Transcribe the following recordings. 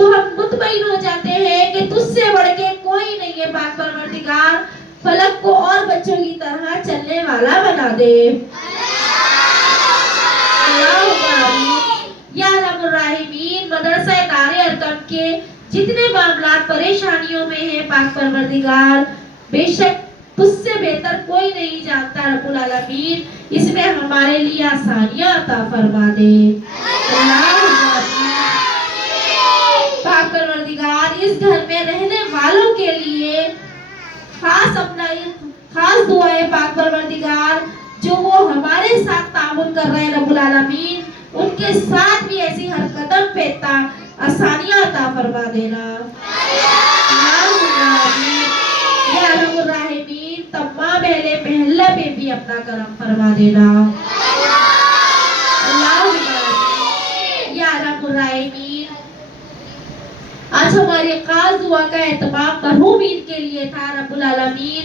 तो हम मुतमईन हो जाते हैं कि तुझसे बढ़ के कोई नहीं है पाक परवरदिगार। फलक को और बच्चों की तरह चलने वाला बना दे। या रहमुर राहिमीन, मदरसा दारे अरकम के जितने मामलात परेशानियों में है पाक परवरदिगार, बेशक तुझसे बेहतर कोई नहीं जानता रब्बुल आलमीन, इसमें हमारे लिए आसानियां अता फरमा दे। पाक परवरदिगार, इस घर में रहने वालों के लिए खास अपना खास दुआ है पाक परवरदिगार, जो वो हमारे साथ तामुन कर रहे हैं रब्बुल आलमीन, उनके साथ भी ऐसी हर कदम पे आसानियां अता फरमा देना। या रहमुर राहिमीन, तमाम अहले महल्ला पे भी अपना करम फरमा देना। या रहमुर राहिमीन, आज हमारे खास दुआ का एहतमाम मरहूमीन के लिए था रब्बुल आलमीन।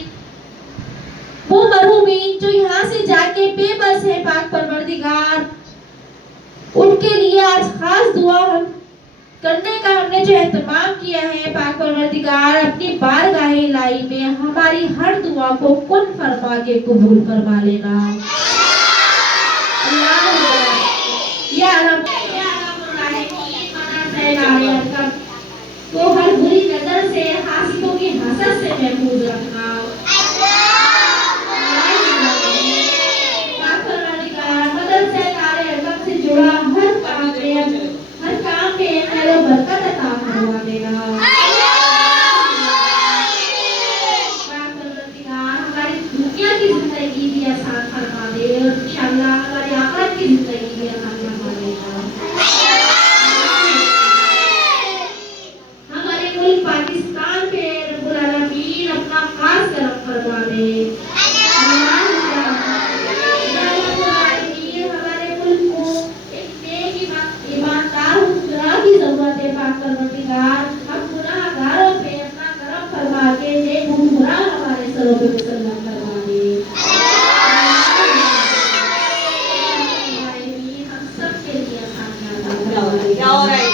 वो मरहूमीन जो यहाँ से जाके बेबस है पाक परवरदिगार, उनके लिए आज खास दुआ हम करने का हमने जो एहतमाम किया है पाक परवरदिगार, अपनी बारगाह इलाही में हमारी हर दुआ को कुन फरमा के कबूल फरमा लेना। या तो हर बुरी नजर से, हासिदों की हसद से महफूज रखना। मदरसा दारे अरकम से जुड़ा हर काम में खैर व बरकत अता फरमा देना। हमारी दुनिया की जिंदगी भी आसान फरमा दे और इंशाअल्लाह हमारी आखिरत की जिंदगी भी आसान फरमा देना। हमारे मुल्क पाकिस्तान पे रब्बुल आलमीन अपना खास करम फरमा दे। हमारे मुल्क को एक नेक ईमानदार हुक्मरान की जरूरत है पाक परवरदिगार। हम गुनाहगारों पे अपना करम फरमा के नेक हुक्मरान हमारे सरों पे मुसल्लत फरमा दे। हम सब के लिए आसानियां अता फरमा दे।